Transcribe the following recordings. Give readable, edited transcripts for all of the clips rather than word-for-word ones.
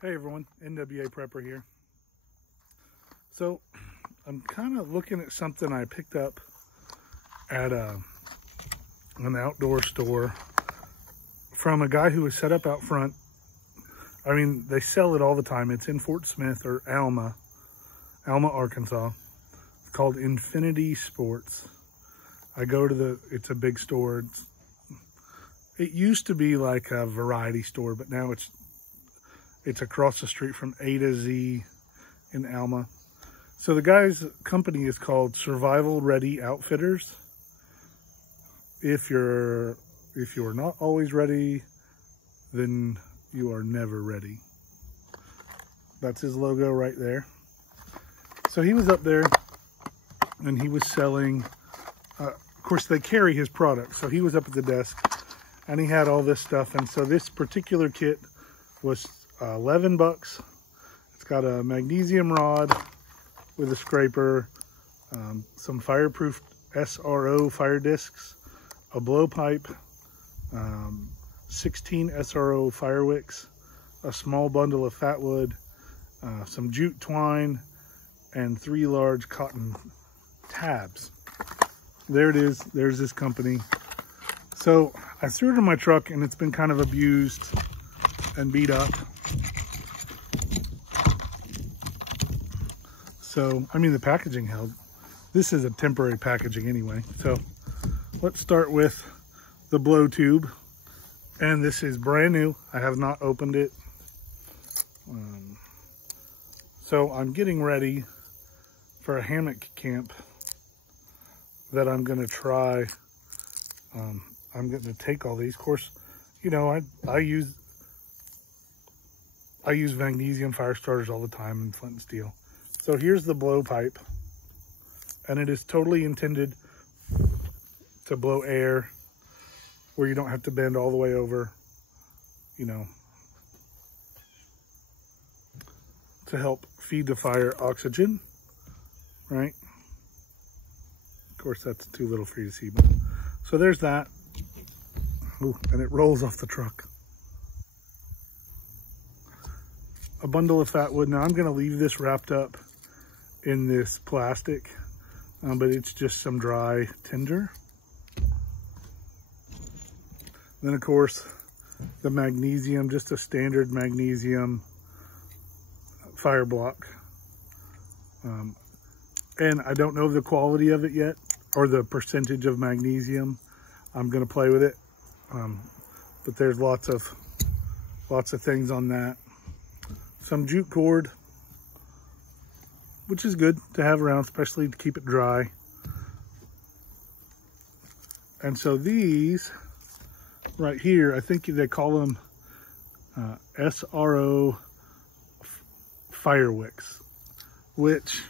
Hey everyone, NWA Prepper here. So I'm kind of looking at something I picked up at an outdoor store from a guy who was set up out front. I mean, they sell it all the time. It's in Fort Smith or Alma, Arkansas. It's called Infinity Sports. I go to it's a big store. It used to be like a variety store, but now it's across the street from A to Z in Alma. So the guy's company is called Survival Ready Outfitters. If you're not always ready, then you are never ready. That's his logo right there. So he was up there and he was selling, of course they carry his products. So he was up at the desk and he had all this stuff. And so this particular kit was $11. It's got a magnesium rod with a scraper, some fireproof SRO fire discs, a blowpipe, 16 SRO fire wicks, a small bundle of fat wood, some jute twine, and 3 large cotton tabs. There it is. There's this company. So I threw it in my truck and it's been kind of abused and beat up. So, I mean, the packaging held. This is a temporary packaging anyway. So let's start with the blow tube. And this is brand new. I have not opened it. So I'm getting ready for a hammock camp that I'm going to try. I'm going to take all these. Of course, you know, I use magnesium fire starters all the time in flint and steel. So here's the blowpipe, and it is totally intended to blow air where you don't have to bend all the way over, you know, to help feed the fire oxygen, right? Of course, that's too little for you to see, but so there's that. Ooh, and it rolls off the truck. A bundle of fat wood. Now I'm going to leave this wrapped up in this plastic, but it's just some dry tinder. Then of course the magnesium, just a standard magnesium fire block. And I don't know the quality of it yet or the percentage of magnesium. I'm going to play with it. But there's lots of things on that. Some jute cord, which is good to have around, especially to keep it dry. And so these right here, I think they call them SRO fire wicks, which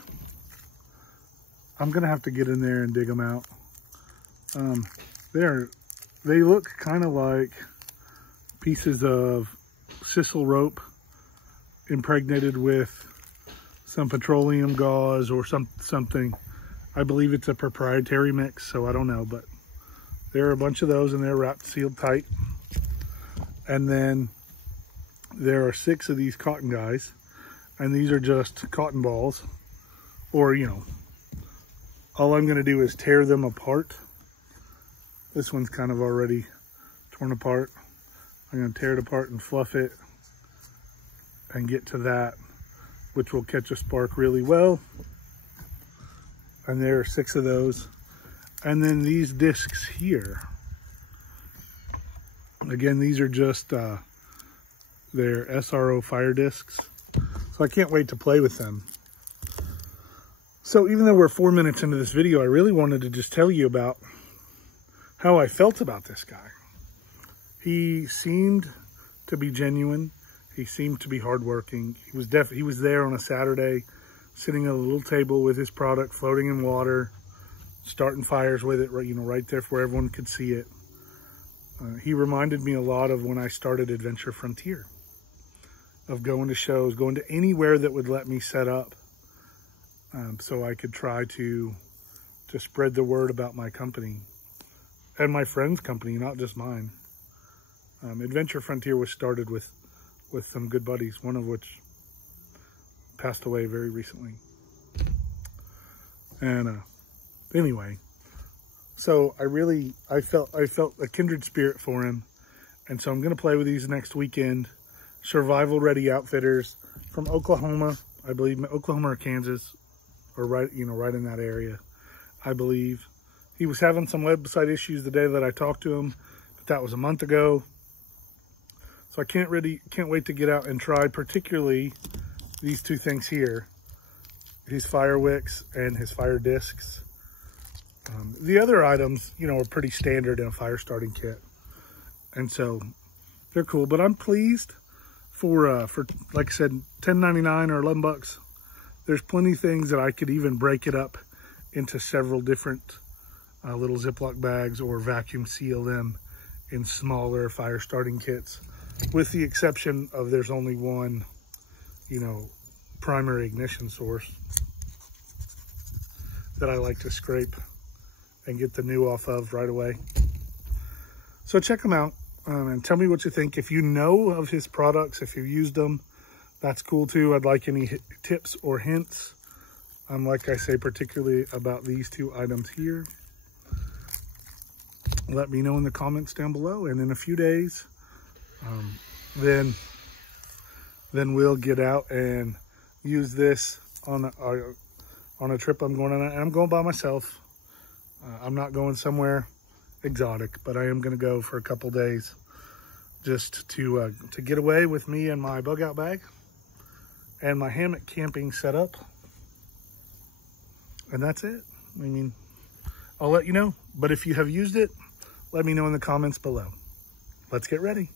I'm gonna have to get in there and dig them out. They look kind of like pieces of sisal rope impregnated with some petroleum gauze or something. I believe it's a proprietary mix, so I don't know, but there are a bunch of those and they're wrapped, sealed tight. And then there are 6 of these cotton guys, and these are just cotton balls, or, you know, all I'm going to do is tear them apart. This one's kind of already torn apart. I'm going to tear it apart and fluff it and get to that, which will catch a spark really well. And there are 6 of those. And then these discs here, again, these are just they're SRO fire discs. So I can't wait to play with them. So even though we're 4 minutes into this video, I really wanted to just tell you about how I felt about this guy. He seemed to be genuine. He seemed to be hardworking. He was there on a Saturday, sitting at a little table with his product, floating in water, starting fires with it, you know, right there where everyone could see it. He reminded me a lot of when I started Adventure Frontier, of going to shows, going to anywhere that would let me set up, so I could try to spread the word about my company and my friend's company, not just mine. Adventure Frontier was started with with some good buddies, one of which passed away very recently. And anyway, so I felt a kindred spirit for him. And so I'm going to play with these next weekend. Survival Ready Outfitters from Oklahoma, I believe, Oklahoma or Kansas, or right in that area, I believe. He was having some website issues the day that I talked to him, but that was a month ago. So I can't wait to get out and try, particularly these two things here, his fire wicks and his fire discs. The other items, are pretty standard in a fire starting kit, and so they're cool. But I'm pleased for like I said, $10.99 or $11. There's plenty of things that I could even break it up into several different little Ziploc bags or vacuum seal them in smaller fire starting kits, with the exception of there's only one, primary ignition source that I like to scrape and get the new off of right away. So check them out and tell me what you think. If you know of his products, if you've used them, that's cool too. I'd like any tips or hints. Like I say, particularly about these two items here. Let me know in the comments down below. And in a few days, then we'll get out and use this on a trip I'm going on. And I'm going by myself. I'm not going somewhere exotic, but I am going to go for a couple days just to get away with me and my bug out bag and my hammock camping setup. And that's it. I mean, I'll let you know. But if you have used it, let me know in the comments below. Let's get ready.